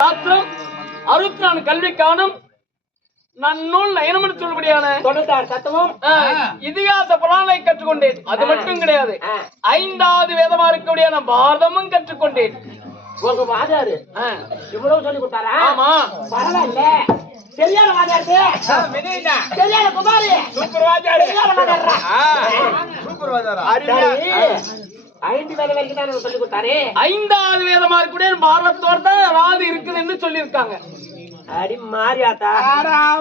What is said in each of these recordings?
சாஸ்திரம் 64 கல்வி காணும் நன்னூல் நயனம் சொல்லுபடியான 96 தத்துவம் இதிகாச புராணை கற்றுக்கொண்டேன். அது மட்டும் கிடையாது, 5வது வேதமா இருக்கக்கூடிய பாரதமும் கற்றுக்கொண்டேன். உங்க வாஜாரு இவ்வளவு சொல்லி கொடுத்தாரா? ஆமா, பரவாயில்ல. சரியான வாஜாரு, சரியான குமாரி, சூப்பர் வாஜாரு, சூப்பர் வாஜாரா. 5 வேதம் வரைக்கும் தான் சொல்லி கொடுத்தாரு. 5வது வேதமா இருக்கக்கூடிய பாரதத்தோட தான் அதாவது இருக்குதுன்னு சொல்லி இருக்காங்க. அடி மாரியாத்தா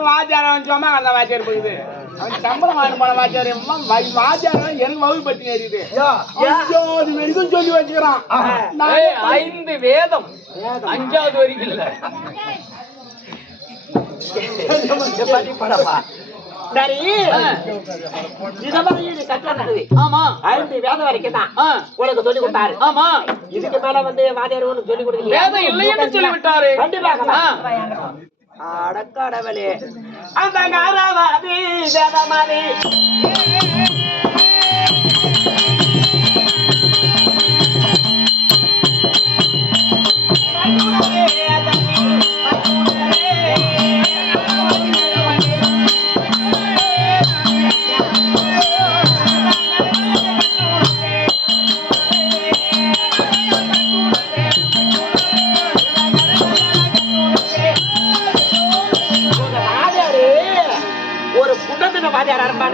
வாஜாரம் சொன்னா அந்த வாஜார் போகுது. அவன் சம்பளம் வாங்க போன வாஜார் வாஜாரம் எனக்கு வகுப்பு பத்தி ஏறிது. 5வது வரைக்கும் சொல்லி வச்சுக்கிறான். 5 வேதம் 5வது வரைக்கும் இல்ல. படப்பா சரி, கற்றது. ஆமா, 5 வேதம் வரைக்கும் தான் உனக்கு சொல்லி கொடுத்தாரு. ஆமா, இதுக்கு மேல வாத்தியார் ஒண்ணு சொல்லி கொடுக்கல. வேதம் இல்லைன்னு சொல்லி விட்டாரு. கண்டிப்பாக அடக்கடவளே அந்த காரவாதி வேதமாதி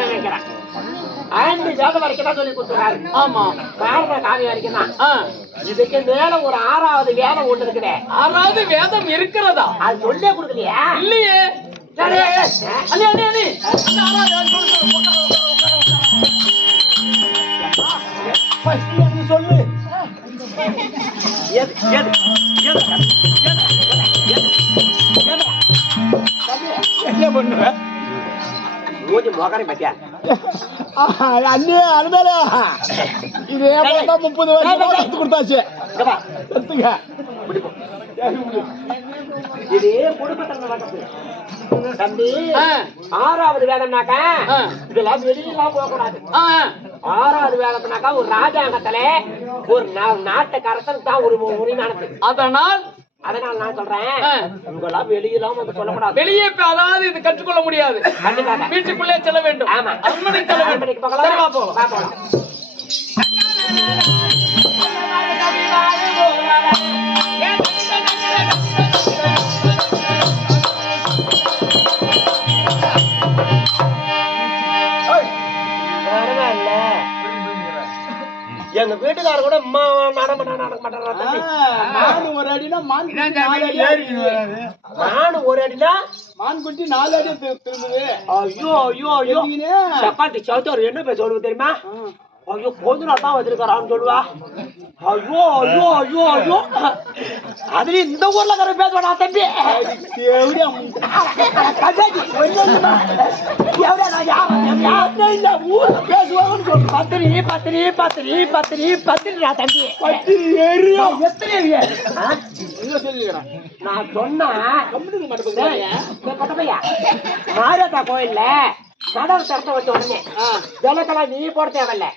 நினைக்கிறேன். 5 வேதம் வரைக்கும் தான் சொல்லி கொடுத்துருக்காரு. ஆமா, பாரத காவியம் வரைக்கும் தான். இதுக்கு மேல ஒரு 6வது வேதம் ஒண்ணு இருக்குது. 6வது வேதம் இருக்கிறதா? அது சொல்லே கொடுக்கலையா? இல்லையே. சரி, அண்ணி அண்ணி அண்ணி சொல்லு. என்ன பண்ணுவேன் மோகரை பத்தியா அண்ணே அனுமேல இது 30 வருஷம் கொடுத்தாச்சு. இது தம்பி 6வது வேதம்னாக்கா இதெல்லாம் வெளியெல்லாம் போக கூடாது. 6வது வேதம்னாக்கா ஒரு ராஜாங்கத்துல ஒரு நாட்டுக்கு அரசன் தான் ஒரு உரிமையானது. அதனால நான் சொல்றேன், உங்களாம் வெளியெல்லாம் சொல்லக்கூடாது. வெளியே அதாவது இது கற்றுக்கொள்ள முடியாது. வீட்டுக்குள்ளே செல்ல வேண்டும். அரண்மனைக்கு செல்ல வேண்டும். போகலாம். எங்க வீட்டுக்கார கூட நடக்க மாட்டாங்க. நானும் ஒரு அடினா மான் குட்டி 4 அடி திரும்புது. ஐயோ ஐயோ ஐயோ சப்பாத்தி சவுத்தவர் என்ன பேச சொல்லுவது தெரியுமா? ஐயோ கொஞ்ச நாள் தான் வச்சிருக்காரான்னு சொல்லுவா. ஐயோ ஐயோ ஐயோ ஐயோ அதுலயும் இந்த ஊர்ல இருக்கிற பேசுவாடா தம்பி. ஊர்ல பேசுவாங்கன்னு சொல்லு. பத்திரி பத்திரி பத்திரி பத்திரி பத்திரிடா தம்பி. நான் சொன்னேன் மாரியாத்தா கோயில்ல கடல் திறத்த வச்ச உடனே ஜலத்தெல்லாம் நீ போட தேவையில்ல.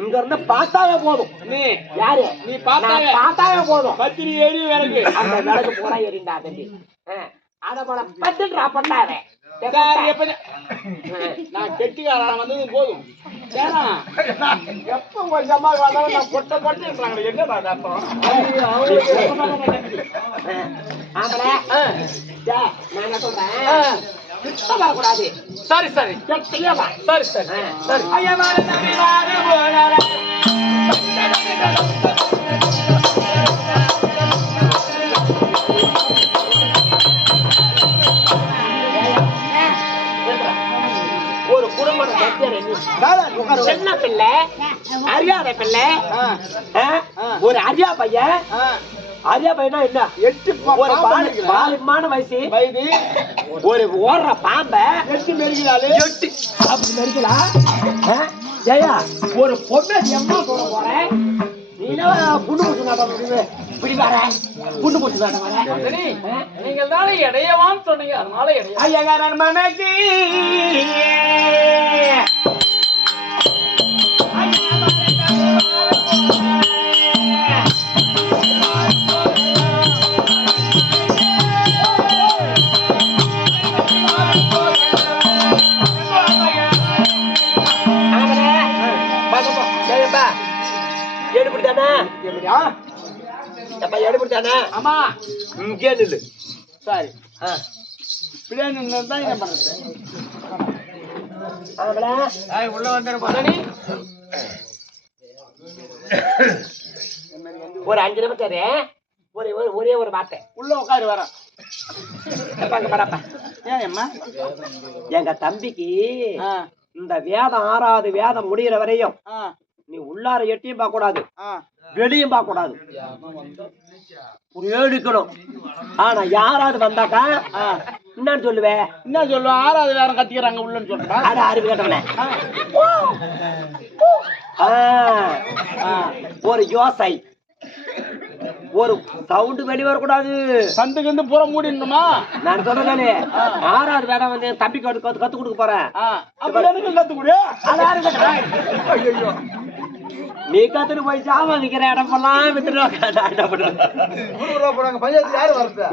இங்க இருந்து பார்த்தாவே போதும். நீ யாரு? நீ பார்த்தாவே போதும். பத்திரி ஏறி விறகு அந்த விறகு போனா ஏறிண்டா தம்பி. அத போல பத்துன்றா பண்ணாவே நான் கெட்டிக்காரன் வந்தது போதும். எப்ப கொஞ்சமா வந்தாலும் நான் பொட்ட பொட்டுன்றாங்க. என்னடா அர்த்தம்? நான் என்ன சொல்றேன், வரக்கூடாது. சரி சரி சரி சரி சரி. ஒரு குடும்பம் சின்ன பிள்ளை, அறியாத பிள்ளை, ஒரு அரியா பையன். அரியா பையனா என்ன? 8 ஒரு பாலிமான வயசு ஒரு ஓடுற பாம்ப 8 மெரிக்கிறாள். 8 அப்படி மெரிக்கலாம். ஜெயா ஒரு பொண்ணு எம்மா சொல்ல போறேன். புண்ணு பூச்சி நாட்டம் இப்படி வர புண்ணு பூச்சி நாட்டம் வர. நீங்கள் தானே இடையவான்னு சொன்னீங்க, அதனால ஐயங்காரன் மனைக்கு எடுபட்டானே ஆமா இங்கே நில்லு சரி இப்படியே நின்று தான் என்ன பண்றது உள்ள வந்துரு ஒரு 5 நிமிஷம் ஒரே ஒரு வார்த்தை உள்ள உட்காரு வர ஏன்மா எங்க தம்பிக்கு இந்த வேதம் 6வது வேதம் முடிகிற வரையும் நீ உள்ளார எட்டியும் பார்க்க கூடாது வெளியும் பார்க்க கூடாது எடுக்கணும் ஆனா யாராவது வந்தாக்கா என்னன்னு சொல்லுவேன் என்ன சொல்லுவேன் 6வது வேற கத்திக்கிறாங்க உள்ளன்னு சொல்றேன் ஆனா அறிவு கேட்டவனே ஒரு யோசை ஒரு சவுண்ட் வெளியே வரக்கூடாது சந்துக்கு வந்து பூரா மூடிடணுமா நான் சொல்றேன் 6வது வேடம் வந்து தம்பி கத்து கொடுக்க போறேன் அப்ப எனக்கு கத்து கொடு ஐயோ நீ கத்துட்டு போய் சாமா விக்கிற இடம் எல்லாம்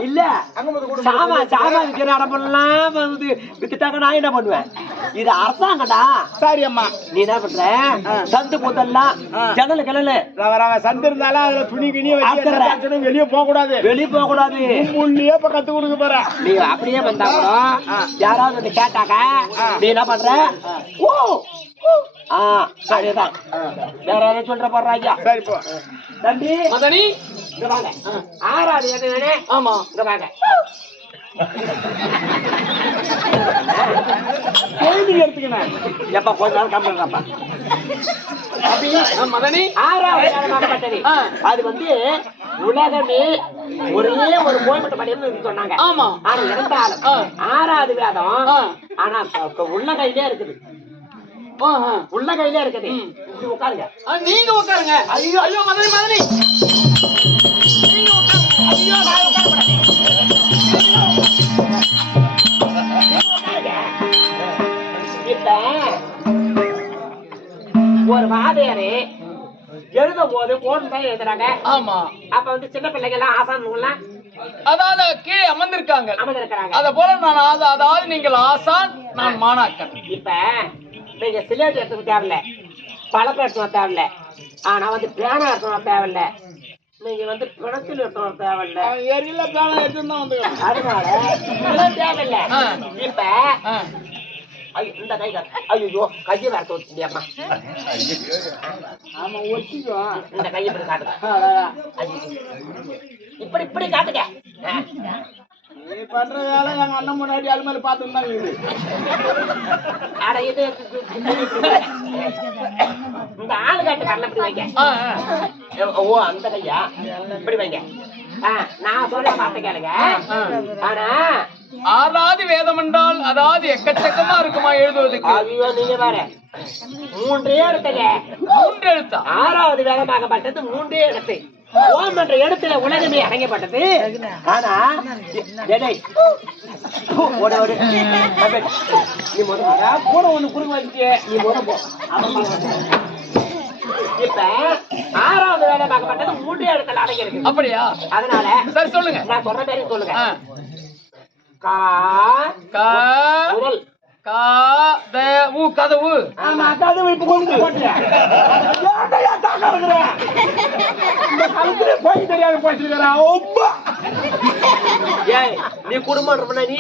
இல்ல சாமா விக்கிற இடம் எல்லாம் வந்து வித்துட்டாக்க நான் என்ன பண்ணுவேன் இது அரசாங்கடா சரி அம்மா நீ என்ன பண்ற சந்து பூத்தெல்லாம் ஜன்னல் கிளல சந்து இருந்தாலும் அதுல துணி கிணிய வச்சு வெளியே போக கூடாது உள்ளே இப்ப கத்து கொடுக்க போற நீ அப்படியே வந்தா கூட யாராவது வந்து கேட்டாக்க நீ என்ன பண்ற சரிதான் வேற யாரும் சொல்ற போடுறாங்க சரி போ தம்பி மதனி இங்க வாங்க 6வது வேணே ஆமா இங்க வாங்க கேள்வி எடுத்துக்கணும் எப்ப கொஞ்ச நாள் கம்பெனிப்பா மதனி 6வது அது வந்து உலகமே ஒரே ஒரு கோயம்பேட்டு பள்ளின்னு சொன்னாங்க ஆமா ஆனா இருந்தாலும் 6வது வேதம் ஆனா உள்ள கையிலே இருக்குது உள்ள கையிலே இருக்குது உட்காருங்க நீங்க உட்காருங்க ஐயோ ஐயோ மதனி நீங்க உட்காருங்க ஐயோ நான் உட்கார இப்ப ஒரு வாதியாரு எழுதும் போது போன் தான் எழுதுறாங்க ஆமா அப்ப வந்து சின்ன பிள்ளைங்க எல்லாம் ஆசான் அதாவது கீழே அமர்ந்திருக்காங்க அத போல நான் அதாவது நீங்கள் ஆசான் நான் மாணாக்கன் இப்ப நீங்க சிலேட் எடுத்துக்க தேவையில்ல பழக்கம் எடுத்துக்க தேவையில்ல ஆனா வந்து பேனா எடுத்துக்க தேவையில்ல நீங்க வந்து பிணத்தில் எடுத்துக்க தேவையில்ல எரியில பேனா எடுத்துதான் வந்து அதனால தேவையில்ல இப்ப இந்த கை ஐயோ கையை வேற தோச்சிட்டியம்மா ஆமா ஒட்டிக்கோ இந்த கையை இப்படி காட்டுங்க இப்படி காட்டுங்க நீ பண்ற வேலை எங்க அண்ணன் முன்னாடி அது மாதிரி பாத்துருந்தாங்க இது அட இது இந்த ஆளு காட்டு கண்ண இப்படி வைங்க ஓ அந்த கையா இப்படி வைங்க நான் சொல்ல பார்த்து கேளுங்க ஆனா 6வது வேதம் என்றால் அதாவது எக்கச்சக்கமா இருக்குமா எழுதுவதுக்கு ஐயோ நீங்க பாரு 3 எழுத்துங்க 3 எழுத்தா 6வது வேதமாகப்பட்டது 3 எழுத்து ஓம் என்ற இடத்துல உலகமே அடங்கப்பட்டது ஆனா நீ கூட ஒண்ணு குறுங்க வச்சு நீ போ இப்ப 6வது வேதமாகப்பட்டது 3 இடத்துல அடங்கிருக்கு அப்படியா அதனால சரி சொல்லுங்க நான் சொல்ற பேரு சொல்லுங்க கா கா முதல் கா த உ கதவு ஆமா கதவு இப்ப கொண்டு போட்டியா ஏன்டா தாக்கறற இந்த காலத்துல போய் தெரியாத போயிடுறா ஒப்பா ஏய் நீ குடும்பம் பண்ண நீ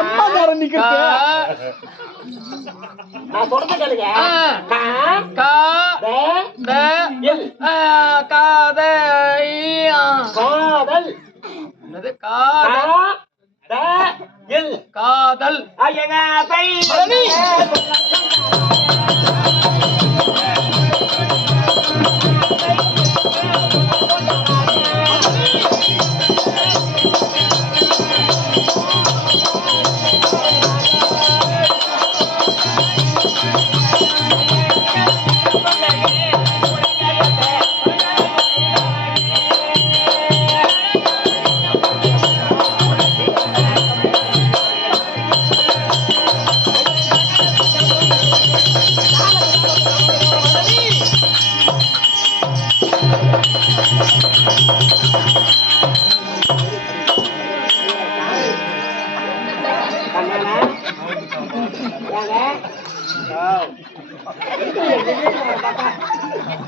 அம்மா தர நிக்குது நான் சொல்றத கேளுங்க கா கா த இல் கா த இ காதல் என்னது காதல் இல் காதல் ஐயங்க பை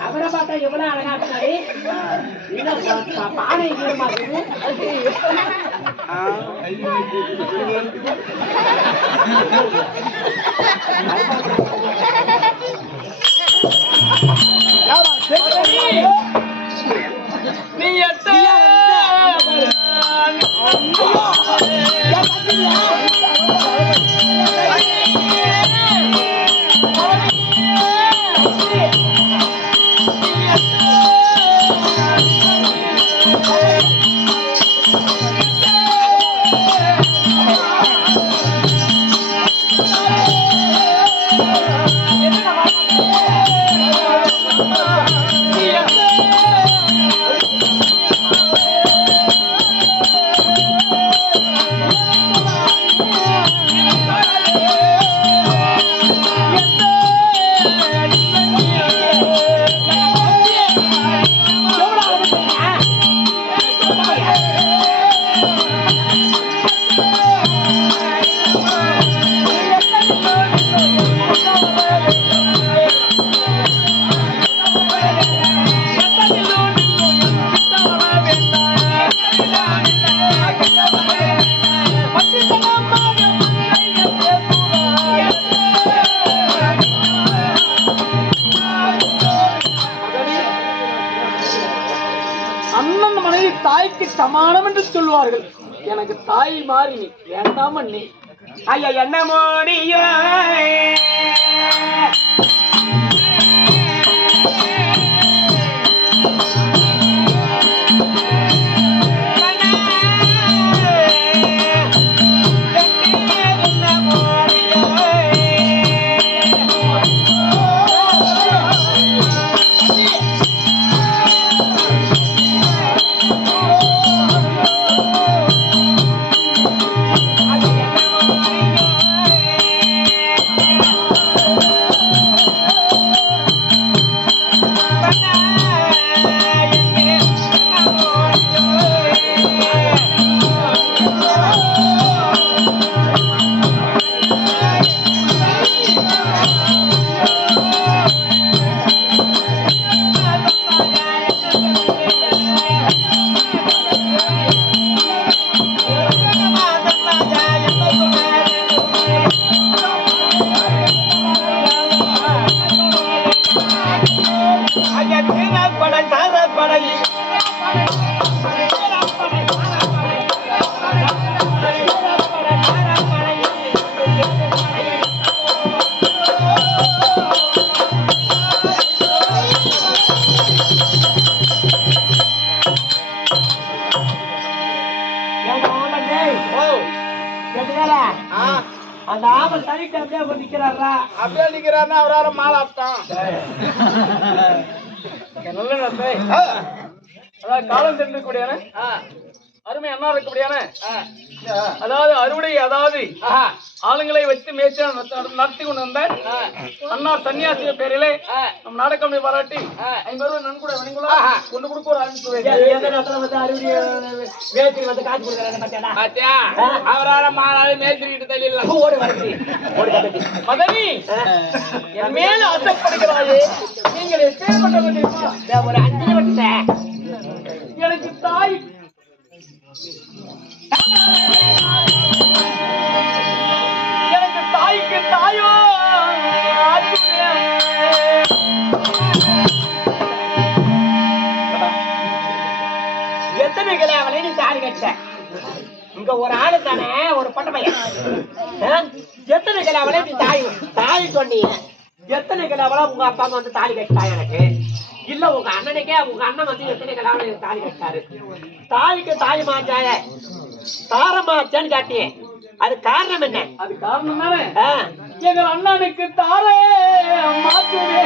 அவரை பார்த்தா எவ்வளவு அழகா இருக்காரு. பானை கூட மாட்டேங்குது. நீ எத்த அண்ணன் மனைவி தாய்க்கு சமானம் என்று சொல்வார்கள். எனக்கு தாய் மாறி நீ வேண்டாம் அண்ணே. ஐயா என்ன மோடியோ அந்த ஆமல் தனிக்கு அப்படியே நிக்கிறாரா? அப்படியே நிக்கிறாருன்னா அவரால மாலாட்டம். நல்ல நன்மை. அதாவது காலம் சென்றக்கூடியான அருமை அண்ணா இருக்கக்கூடியான அதாவது அறுவடை அதாவது ஆளுங்களை வச்சு மேய்ச்சி நடத்தி கொண்டு வந்த அண்ணா சன்னியாசிய பேரிலே நம் நாடகம் பாராட்டி 50 ரூபாய் நன்கூட வணிகளா கொண்டு கொடுக்க ஒரு அவரால மாலாவே மேய்ச்சிக்கிட்டு தள்ளிடலாம். மதனி என் மேல ஆசைப்படுகிறாயே நீங்கள் எப்பேற்பட்ட ஒரு 5 நிமிஷம் எனக்கு தாய் எனக்கு தாய்க்கு தாயோ எத்தனை கிலோ அவளை நீ தாலி கட்ட? இங்க ஒரு ஆளு தானே, ஒரு பொட்ட பையன். எத்தனை கிலோ அவளை நீ தாய் சொன்னீங்க? எத்தனை கிலோ அவளை உங்க அப்பா அம்மா வந்து தாலி கட்டா? எனக்கு இல்ல உங்க அண்ணனுக்கே உங்க அண்ணன் வந்து எத்தனை கிலோ அவளை தாலி கட்டாரு? தாய்க்கு தாய் மாச்சாய தாரமாச்சான்னு காட்டியே, அது காரணம் என்ன? அது காரணம் தானே எங்கள் அண்ணனுக்கு தாரே மாற்றுவே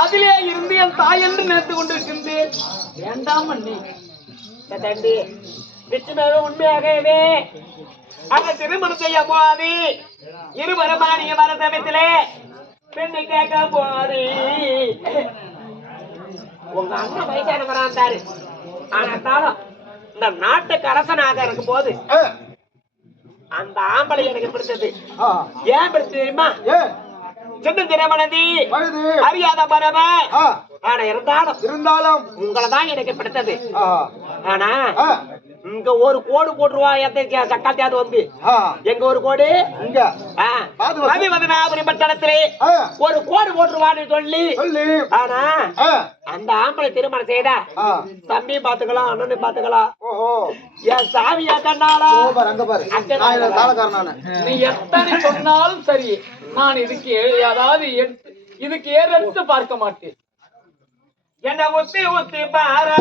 அதிலே இருந்து என் தாய் என்று நினைத்துக் கொண்டிருக்கின்றேன். தம்பி நிச்சயமாக உண்மையாகவே அந்த திருமணம் செய்ய போது இருவரமானிய வர சமயத்திலே பெண்ணை கேட்க போது உங்க அண்ணன் வயசானவரா இருந்தாரு. ஆனாலும் இந்த நாட்டுக்கு அரசனாக இருக்கும் போது அந்த ஆம்பளை எனக்கு பிடிச்சது. ஏன் பிடிச்சது தெரியுமா? சின்ன தினமனதி அறியாத பரவ. ஆனா இருந்தாலும் உங்களை தான் எனக்கு பிடித்தது. ஆனா இங்க ஒரு கோடு போட்டுருவா சக்காத்தியாது வந்து எங்க ஒரு கோடு இங்க பட்டணத்திலே ஒரு கோடு போட்டுருவான்னு சொல்லி. ஆனா அந்த ஆம்பளை திருமணம் செய்தா தம்பியும் பாத்துக்கலாம் அண்ணனையும் பாத்துக்கலாம். என் சாமியா கண்ணாலா நீ எத்தனை சொன்னாலும் சரி நான் இதுக்கு அதாவது இதுக்கு ஏறெடுத்து பார்க்க மாட்டேன். என்ன ஒத்தி ஒத்தி பாரு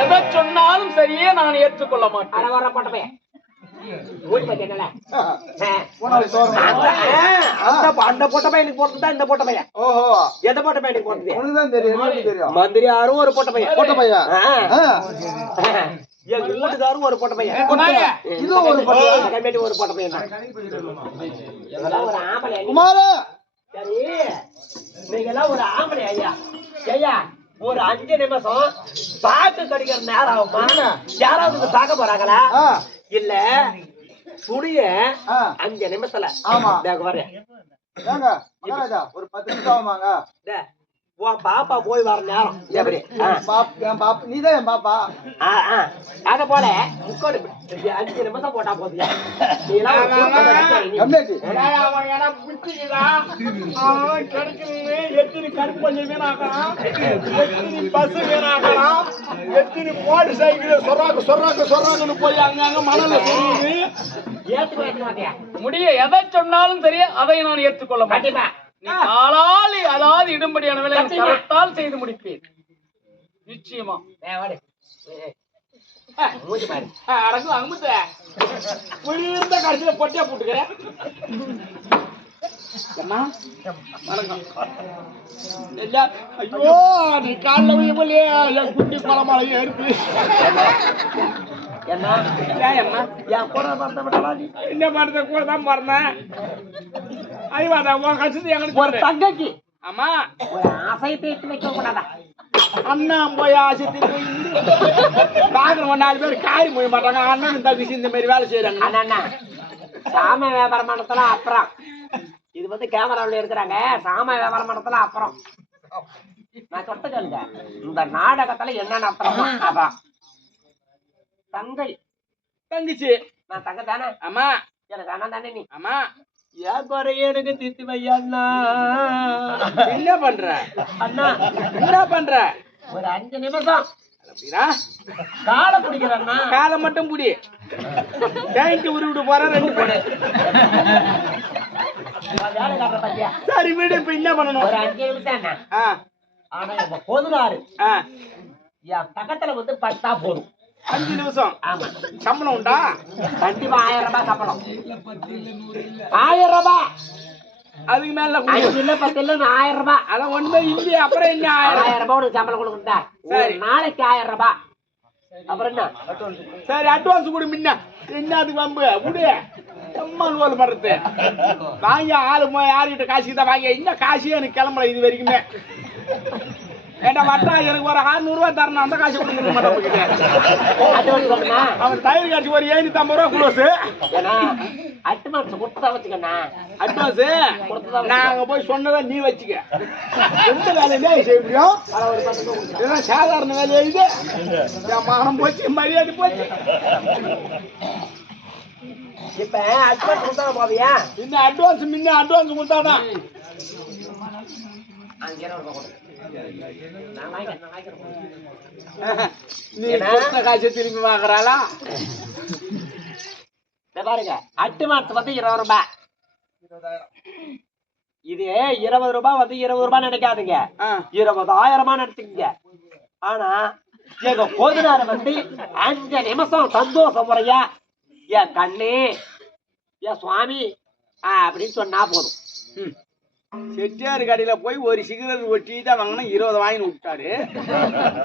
எதை சொன்னாலும் சரியே நான் ஏற்றுக்கொள்ள மாட்டேன். அந்த பொட்ட பையனுக்கு போட்டுதான் இந்த பொட்ட பையன். எந்த பொட்ட பையனுக்கு போட்டது? மந்திரி யாரும் ஒரு பொட்ட பையன். எங்க வீட்டுக்காரும் ஒரு பொட்ட பையன். இது ஒரு கம்மியாட்டி ஒரு பொட்ட பையன் தான். ஒரு ஆம்பளை. சரி நீங்க எல்லாம் ஒரு ஆம்பளை ஐயா. ஐயா ஒரு 5 நிமிஷம் பாக்கு கடிக்கிற நேரம் ஆகுமா? யாராவது பார்க்க போறாங்களா? இல்ல துணிய 5 நிமிஷத்துல வரேன். ஒரு 10 நிமிஷம் ஆகுமாங்க. பாப்பா போய் வர நேரம் நீதான் என் பாப்பா. அத போல 5 நிமிஷம் போட்டா போதியா? எத்தனை கருப்பு கொஞ்சம் வீணாக்கலாம், எத்தனை பஸ் வீணாக்கலாம், எத்தனை மோட்டர் சைக்கிள் சொர்றாங்கன்னு போய் அங்க மணல ஏத்துக்க முடிய எதை சொன்னாலும் சரி அதை நான் ஏற்றுக்கொள்ள மாட்டேன். காலால் அதாவது இடும்படியான வேலை கரத்தால் செய்து முடிப்பேன் நிச்சயமா. கடைசியில பொட்டியா போட்டுக்கிறேன். ஐயோ நீ காலைல போலியே என் குட்டி பழமழை எடுத்து என்ன பண்றது கூட தான் பிறந்தேன். ஐயா கட்சி எங்களுக்கு ஒரு தங்கைக்கு ஆமா ஆசை தேய்த்து வைக்க கூடாதா? அண்ணன் போய் ஆசை பாக்குறவங்க 4 பேர் காரி போய் மாட்டாங்க. அண்ணன் தங்கச்சி இந்த மாதிரி வேலை செய்யறாங்க. அண்ணா சாம வியாபார மண்டத்துல அப்புறம் இது வந்து கேமராவில் இருக்கிறாங்க. சாம வியாபார மண்டத்துல அப்புறம் நான் சொல்லுங்க இந்த நாடகத்துல என்ன நடத்துறோமோ அதான் தங்கை தங்கச்சி. நான் தங்க தானே? ஆமா. எனக்கு அண்ணன் தானே நீ? ஆமா. ஏன் குறைய எனக்கு தீர்த்து வையா? என்ன பண்ற அண்ணா? என்ன பண்ற? ஒரு 5 நிமிஷம் காலை பிடிக்கிறண்ணா. காலை மட்டும் பிடி. ஜெயிண்ட் உருவிட்டு போற 2 போடு. சரி வீடு இப்ப என்ன பண்ணணும்? ஒரு 5 நிமிஷம் என்ன? ஆனா இந்த பொதுவாரு என் பக்கத்துல வந்து பட்டா போதும். 5 நிமிஷம். ஆமா. சம்பளம் உண்டா? கண்டிப்பா 1000 ரூபாய் சம்பளம். 1000 ரூபாய். அதுக்கு மேல 5 இல்ல 10 இல்ல 1000 ரூபாய். அதான் ஒண்ணுமே இல்லையே. அப்புறம் என்ன 1000 ரூபாய் உனக்கு சம்பளம் கொடுக்குறா? ஒரு நாளைக்கு 1000 ரூபாய். அப்புறம் என்ன? சரி அட்வான்ஸ் கொடு. முன்ன என்னதுக்கு வம்பு விடு. எம்மா நூல் பண்றது வாங்கி ஆளு யாருக்கிட்ட காசு தான் வாங்கி. இன்னும் காசே எனக்கு கிளம்பல இது வரைக்குமே. ஏண்டா வட்டா எனக்கு ஒரு 600 ரூபாய் தரணும். அந்த காசு கொடுக்க மாட்டேன். அவன் தயிர் காட்சி ஒரு 750 ரூபா குளோஸ். அட்வான்ஸ் கொடுத்தா வச்சுக்கண்ணா. அட்வான்ஸ் நாங்க போய் சொன்னதை நீ வச்சுக்க. எந்த வேலையிலே செய்ய முடியும்? இதெல்லாம் சாதாரண வேலையா இது? என் மானம் போச்சு, மரியாதை போச்சு. இப்ப அட்வான்ஸ் கொடுத்தா போவியா? இன்னும் அட்வான்ஸ் முன்ன அட்வான்ஸ் கொடுத்தாதான் அங்க ரூபாய் கொடு. நான் வாங்கிக்கிறேன். நீ கொடுத்த காசை திரும்பி வாங்குறாளா? பாருங்க அட்வான்ஸ் வந்து 20 ரூபாய். இது 20 ரூபாய் வந்து 20 ரூபாய் நினைக்காதீங்க, 20,000 நினைச்சுக்கீங்க. ஆனா எங்க கோதினார வந்து 5 நிமிஷம் சந்தோஷம் முறையா என் கண்ணு என் சுவாமி அப்படின்னு சொன்னா போதும். செட்டியார் கடையில போய் ஒரு சிகரெட் ஒட்டி தான் வாங்கினா 20 வாங்கி விட்டாரு.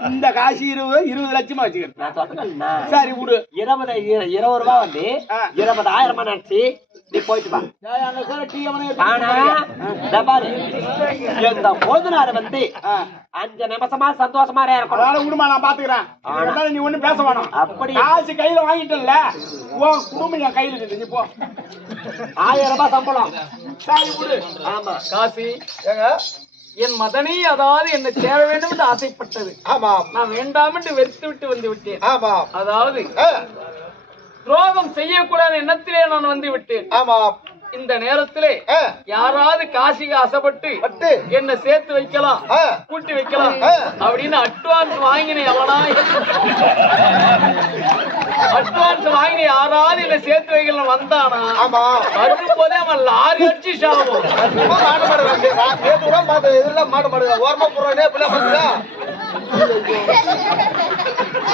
இந்த காசு 20 லட்சமா வச்சுக்கிறேன். சரி விடு. 20 ரூபாய் வந்து 20,000 நினைச்சு நீ போயிட்டு வா. ஆனா பாரு எங்க போதுனாரு வந்து 5 நிமிஷமா சந்தோஷமா இருக்கணும். விடுமா, நான் பாத்துக்கிறேன். நீ ஒண்ணும் பேச வேணாம். அப்படி காசு கையில வாங்கிட்டல, உன் குடும்பம் என் கையில இருக்கு. நீ போ. 1000 ரூபாய் சம்பளம். சரி விடு. ஆமா காசி என் மதனி அதாவது என்ன சேர வேண்டும் என்று ஆசைப்பட்டது. நான் வேண்டாம் என்று வெறுத்து விட்டு வந்து விட்டேன். அதாவது துரோகம் செய்யக்கூடாத எண்ணத்திலே நான் வந்து விட்டேன். இந்த நேரத்திலே யாராவது காசிக்கு ஆசைப்பட்டு என்ன சேர்த்து வைக்கலாம், கூட்டி வைக்கலாம் அப்படின்னு அட்வான்ஸ் வாங்கினேன். அவனா அட்வான்ஸ் வாங்கி யாராவது என்ன சேர்த்து வைக்கலாம் வந்தானா வரும் போதே அவன் லாரி அடிச்சு சாவும்.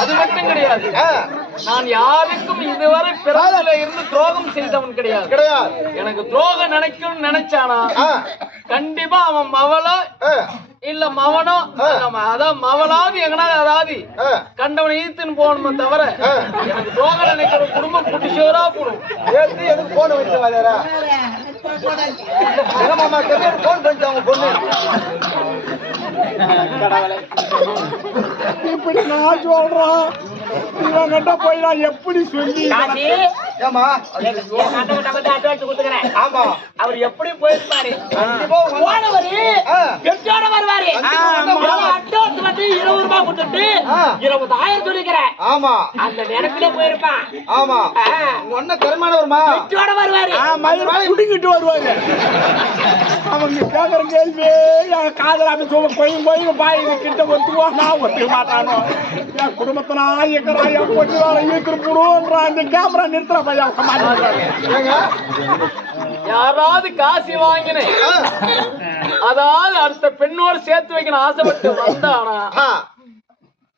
அது மட்டும் கிடையாது, நான் யாருக்கும் இதுவரை பிறவில இருந்து துரோகம் செய்தவன் கிடையாது. எனக்கு துரோகம் நினைக்கணும்னு நினைச்சானா கண்டிப்பா அவன் மவளோ இல்ல மவனோ அதான் மவளாவது எங்கனா அதாவது கண்டவனை ஈத்துன்னு போகணுமே தவிர எனக்கு துரோகம் நினைக்கிற குடும்பம் குட்டிச்சோரா போடும். எனக்கு போன வச்சு இப்படி நான் சொல்றான், இவங்கிட்ட போய் நான் எப்படி சொல்லி அவர் எப்படி போயிருப்பாரு, வருவாரு. அட்வான்ஸ் வந்து 20 ரூபாய் கொடுத்துட்டு 20,000 சொல்லிக்கிறேன். அந்த நேரத்திலே போயிருப்பான். ஒன்ன திறமானவருமா வருவாரு, குடிக்கிட்டு வருவாரு. அவங்க கேக்குற கேள்வி காதலாமி சொல்ல போய் பாய் கிட்ட ஒத்துவா நான் ஒத்துக்க மாட்டானோ. என் குடும்பத்தை நான் இருக்கிறா என் பொண்ணு வேலை இருக்கிற போடுவோன்றா. இந்த கேமரா நிறுத்துற பையன் யாராவது காசி வாங்கினேன் அதாவது அடுத்த பெண்ணோடு சேர்த்து வைக்கணும் ஆசைப்பட்டு வந்தானா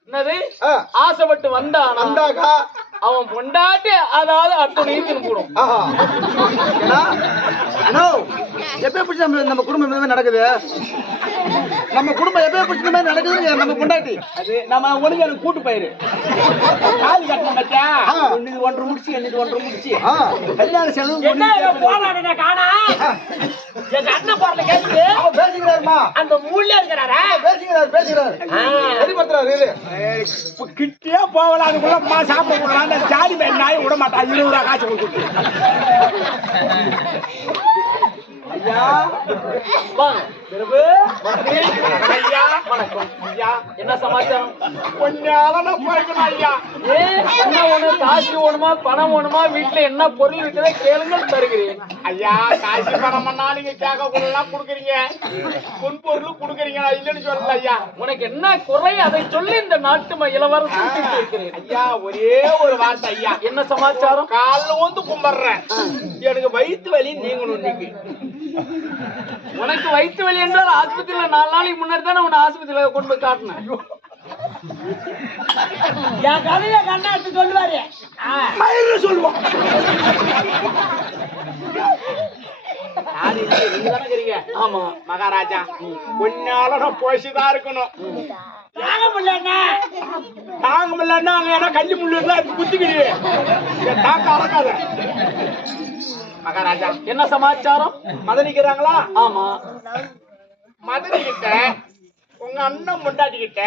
என்னது ஆசைப்பட்டு வந்தானா அவன் பொண்டாட்டி அதாவது அடுத்த நீத்துன்னு போடும். எப்ப பிடிச்ச நம்ம குடும்பம் நடக்குது, நம்ம குடும்பம் எப்ப பிடிச்ச மாதிரி நடக்குது. நம்ம பொண்டாட்டி அது நம்ம ஒழுங்கு எனக்கு கூட்டு போயிரு காலி கட்டணம் பச்சா ஒன்று முடிச்சு என்னது ஒன்று முடிச்சு கல்யாண செலவு காணா எங்க அண்ணன் போறத கேட்டு பேசுகிறாருமா அந்த மூலையா இருக்கிறாரா பேசுகிறாரு கிட்டே போகலாம். அதுக்குள்ள சாப்பிட போகலாம். ஜாதி மேல் நாய் விட மாட்டான். 20 ரூபா காசு கொடுத்து ஐயா ஐயா வணக்கம் ஐயா, என்ன சமாச்சாரம்? கொஞ்சம் ஐயா என்ன ஒண்ணு காசு வேணுமா பணம் வேணுமா வீட்டுல என்ன பொருள் இருக்கிறத கேளுங்கள் தருகிறேன். ஐயா காசு பணம்னா நீங்க கேட்க கொள்ளலாம் கொடுக்குறீங்க, பொன் பொருள் கொடுக்குறீங்க, இல்லைன்னு சொல்லல. ஐயா உனக்கு என்ன குறை அதை சொல்லி இந்த நாட்டு இளவரசன் இருக்கிறேன். ஐயா ஒரே ஒரு வார்த்தை ஐயா, என்ன சமாச்சாரம்? காலைல வந்து கும்பிடுறேன், எனக்கு வயிற்று வலி நீங்கணும். இன்னைக்கு உனக்கு வயிற்று வலி என்றால் ஆஸ்பத்திரியில 4 நாளைக்கு முன்னாடி தான் உன்னை ஆஸ்பத்திரியில கொண்டு போய் காட்டினேன். என் கதையில கண்ணா எடுத்து சொல்லுவாரு சொல்லுவோம். ஆமா மகாராஜா கொஞ்சம் போய்ச்சுதான் இருக்கணும். தாங்க முடியலன்னா அங்க கஞ்சி முள்ளு குத்திக்கிடு தாக்க அறக்காத. மகாராஜா என்ன சமாச்சாரம்? மதனிக்கிறாங்களா? ஆமா மதனி கிட்ட உங்க அண்ணன் முண்டாட்டிக்கிட்ட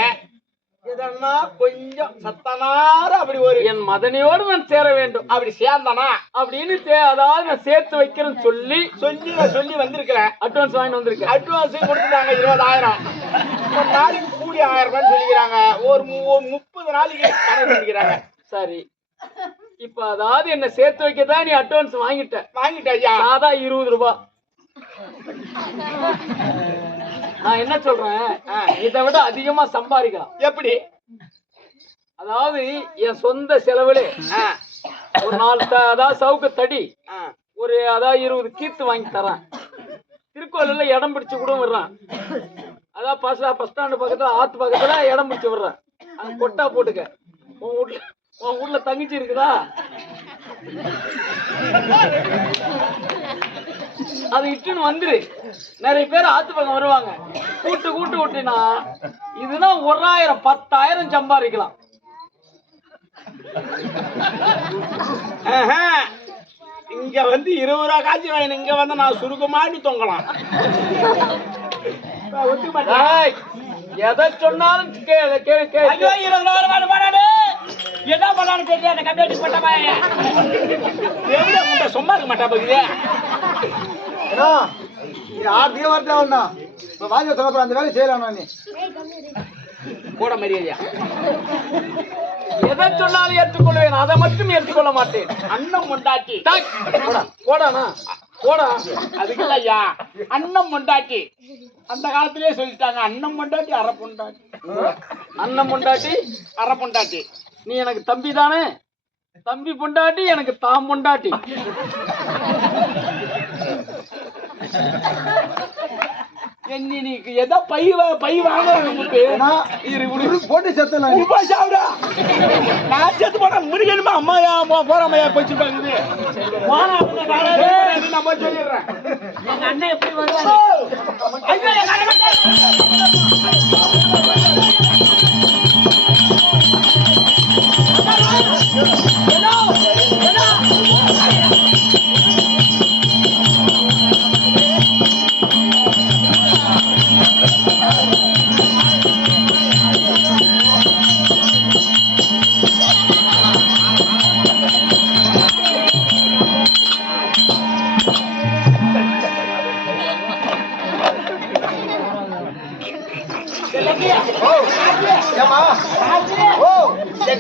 இதன்னா கொஞ்சம் சத்தனார அப்படி ஒரு என் மதனியோடு நான் சேர வேண்டும் அப்படி சேர்ந்தானா அப்படின்னு அதாவது நான் சேர்த்து வைக்கிறேன்னு சொல்லி வந்திருக்கிறேன். அட்வான்ஸ் வாங்கிட்டு வந்திருக்கேன். அட்வான்ஸ் கொடுத்துட்டாங்க 20,000. ஒரு நாளைக்கு கூலி 1000 ரூபாய் சொல்லிக்கிறாங்க. ஒரு 30 நாளைக்கு கணக்கு பண்ணிக்கிறாங்க. சரி இப்ப அதாவது என்ன சேர்த்து வைக்கதான் நீ அட்வான்ஸ் வாங்கிட்ட ஐயா. சாதா 20 ரூபாய். நான் என்ன சொல்றேன், இதை விட அதிகமா சம்பாதிக்கலாம். எப்படி? அதாவது என் சொந்த செலவுல ஒரு 4 அதாவது சவுக்கு தடி ஒரு அதாவது 20 கீத்து வாங்கி தரேன். திருக்கோயில இடம் பிடிச்சு கூட விடுறான். அதான் பஸ் ஸ்டாண்டு பக்கத்துல ஆத்து பக்கத்துல இடம் பிடிச்சு விடுறேன். அங்க கொட்டா போட்டுக்க. உன் வீட்டுல தங்கச்சி இருக்குதா? அது இட்டுன்னு வந்துரு. நிறைய பேர் ஆத்து பக்கம் வருவாங்க. கூட்டு விட்டுனா இதுனா 1000 10,000 சம்பாதிக்கலாம். இங்க வந்து 20 ரூபா காய்ச்சி வாங்கின இங்க வந்து நான் சுருக்கமாடி தொங்கலாம். எதை சொன்னாலும் என்ன பண்ணாலும் தெரியல. அந்த கம்யூனிட்டி பட்டமா சும்மா இருக்க மாட்டா பகுதியே. ஆர்த்தியே வரட்டா வாங்கி சொல்ல அந்த வேலையை செய்யலாம். நீ கூட மரியாதையா எதை சொன்னாலும் ஏற்றுக்கொள்வேன், அதை மட்டும் ஏற்றுக்கொள்ள மாட்டேன். அண்ணன் பொண்டாட்டி போடானா போடா. அதுக்கு இல்லையா அண்ணன் பொண்டாட்டி அந்த காலத்திலேயே சொல்லிட்டாங்க. அண்ணன் பொண்டாட்டி அரை பொண்டாட்டி. அண்ணன் பொண்டாட்டி அரை பொண்டாட்டி. நீ எனக்கு தம்பி தானே? தம்பி பொண்டாட்டி எனக்கு தாம் பொண்டாட்டி. நீக்கு ஏதோ பை வாங்க போட்டு செத்தலாம். நான் செத்து போன முருகனுமா அம்மாயா போறாமையா போச்சு பாக்குது. நம்ம சொல்லிடுறேன். எங்க அண்ணன் எப்படி வருவாரு? எங்க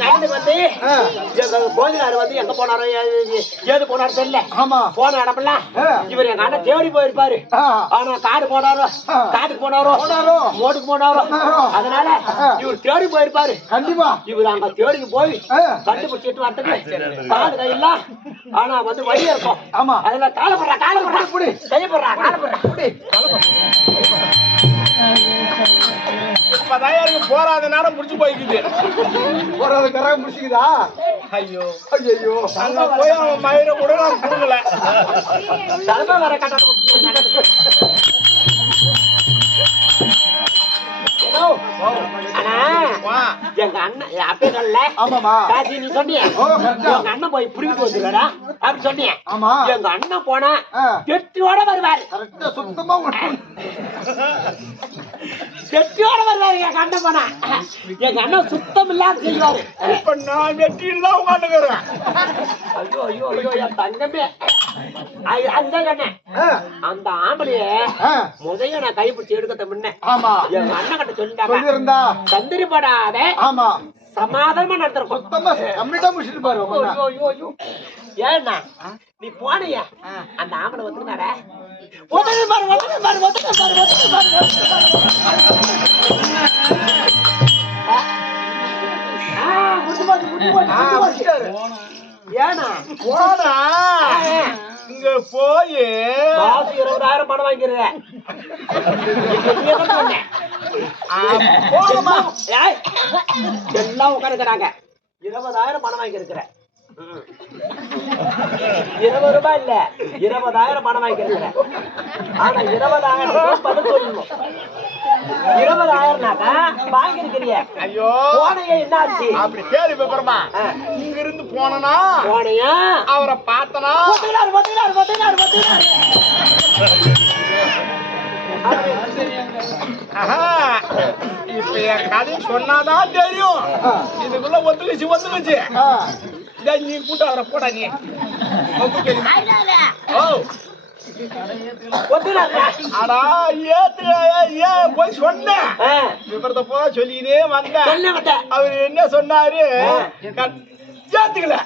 அண்ணனுக்கு வந்து எங்க கோயிலாரு வந்து எங்க போனாரோ ஏது போனாரு தெரியல. போன இடமெல்லாம் இவர் எங்க அண்ணன் தேடி போயிருப்பாரு. ஆனா காட்டுக்கு போனாரோ மோட்டுக்கு போனாரோ அதனால இவர் தேடி போயிருப்பாரு. கண்டிப்பா இவர் அங்க தேடிக்கு போய் கண்டுபிடிச்சிட்டு வரதுக்கு காடு கையெல்லாம் ஆனா வந்து வழியா இருக்கும். ஆமா அதுல காலப்படுறா கையப்படுறா காலப்படுறா இப்பதான் போறாத நேரம் முடிச்சு போய்க்குது. போறது கரக முடிச்சுக்குதா? ஐயோ ஐயோ அங்க போய் அவன் மயிரை கூட நான் கொடுக்கல. தலைமை வர கட்ட எங்க அண்ணன் அப்பே சொல்ல காசி நீ சொன்னிய எங்க அண்ணன் போய் புடிக்கிட்டு வந்துருக்கா அப்படின்னு சொன்னிய. எங்க அண்ணன் போனா கெட்டியோட வருவாரு. சுத்தமா கெட்டியோட வருவாரு. எங்க அண்ணன் போனா எங்க அண்ணன் சுத்தம் இல்லாத செய்வாரு. இப்ப நான் வெட்டின்னு தான் உட்காந்துக்கிறேன். ஐயோ ஐயோ ஐயோ என் தங்கமே அந்த ஆம்பளைய முதைய நான் கைப்பிடிச்சு எடுக்கத்த முன்ன எங்க அண்ணன் கிட்ட சொல்லிட்டாங்க தந்திரிப்படாத சமாதானமா நடத்துறோம். ஏன்னா நீ போனிய அந்த ஆம்பளை வந்துருந்தார ஏன்னா போனா இங்க போய் 20,000 பணம் வாங்கிடுறேன். எல்லாம் உட்காந்துக்கிறாங்க. 20,000 பணம் வாங்கி இருக்கிறேன். 20 ரூபாய் இல்ல 20,000 பணம் வாங்கி இருக்கிறேன். ஆனா 20,000 பதில் சொல்லணும். 20,000 வாங்கி இருக்கிறீங்க. ஐயோ போனைய என்னாச்சு அப்படி கேள்வி பெறமா இங்க இருந்து போனா போனையா அவரை பார்த்தனா இப்ப என் கதை சொன்னாதான் தெரியும். இதுக்குள்ள ஒத்துக்குச்சு நீ கூட்ட அவரை போடா நீ ஆனா ஏன் போய் சொன்னேன் விபரத்தை போக சொல்லினே வந்தேன். சொல்ல அவரு என்ன சொன்னாரு ஏத்துக்கல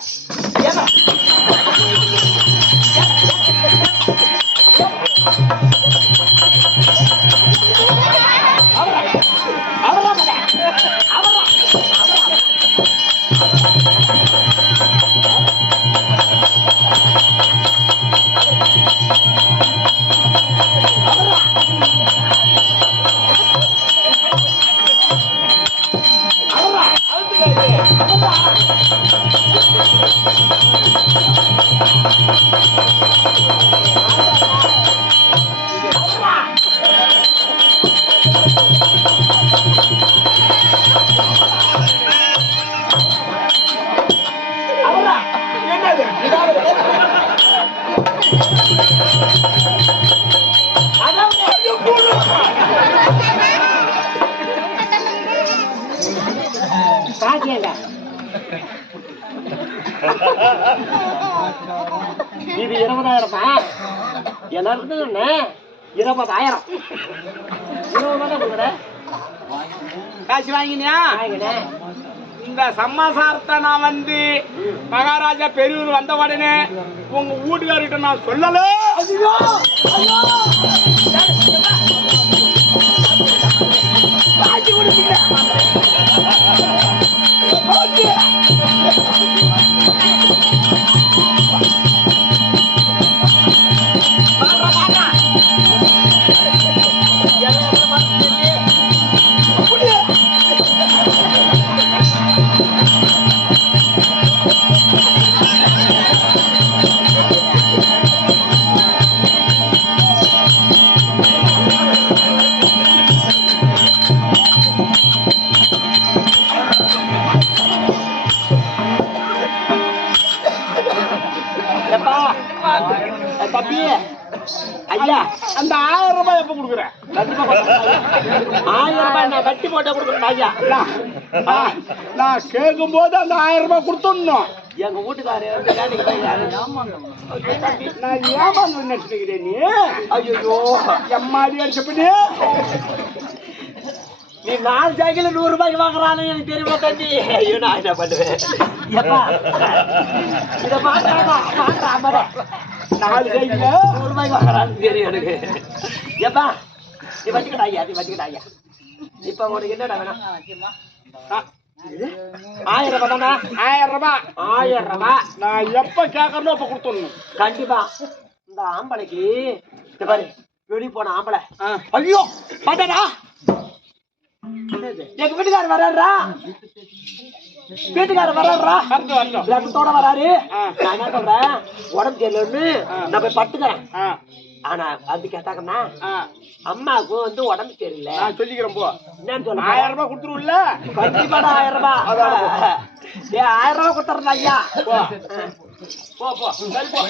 இது 20,000 எல்லாருக்கும் 20,000 20 காசு வாங்கினியா? இந்த சமாசாரத்தை நான் வந்து மகாராஜா பெரியவர் வந்த உடனே உங்க வீட்டுக்காரர்கிட்ட நான் சொல்லல. தம்பி ஐயா, அந்த 1000 ரூபாய் எப்ப கொடுக்குறேன்? 1000 ரூபாய் நான் வட்டி போட்ட கொடுக்குறேன் ஐயா. நான் கேட்கும் போது அந்த 1000 ரூபாய் கொடுத்துடணும். எங்க வீட்டுக்காரர் வந்து வேலைக்கு போய் நான் ஏமாந்து நினைச்சுக்கிறேன் நீ. ஐயோ எம்மாடி அடிச்சப்படி நீ 4 சைக்கிள் 100 ரூபாய்க்கு வாங்குறான்னு எனக்கு தெரியுமா தம்பி? ஐயோ நான் என்ன பண்ணுவேன்? இதை மாட்டாடா 4 சைக்கிள் 100 ரூபாய்க்கு வாங்குறான்னு தெரியும் எனக்கு. எப்பா நீ வச்சுக்கிட்டா ஐயா, நீ வச்சுக்கிட்டா ஐயா. இப்ப உனக்கு என்னடா வேணும்? 1000 ரூபாய் தானே? 1000 ரூபாய் 1000 ரூபாய் நான் எப்ப கேட்கறனோ அப்ப கொடுத்துடணும். கண்டிப்பா. இந்த ஆம்பளைக்கு இந்த பாரு, வெளியே போன ஆம்பளை. ஐயோ பாட்டாடா, எங்க வீட்டுக்காரர் வர்றாரா? வீட்டுக்காரர் வர்றாரா? ரத்தத்தோட வராரு. நான் என்ன சொல்றேன், உடம்பு சரியில்லைன்னு நான் போய் பட்டுக்கிறேன். ஆனா அது கேட்டாங்கன்னா அம்மாவுக்கு வந்து உடம்பு சரியில்லை நான் சொல்லிக்கிறேன் போ. என்னன்னு சொல்ல 1000 ரூபாய் கொடுத்துருவில்ல? கண்டிப்பாடா 1000 ரூபாய். 1000 ரூபாய் கொடுத்துறேன் ஐயா. போ போ சரி போ.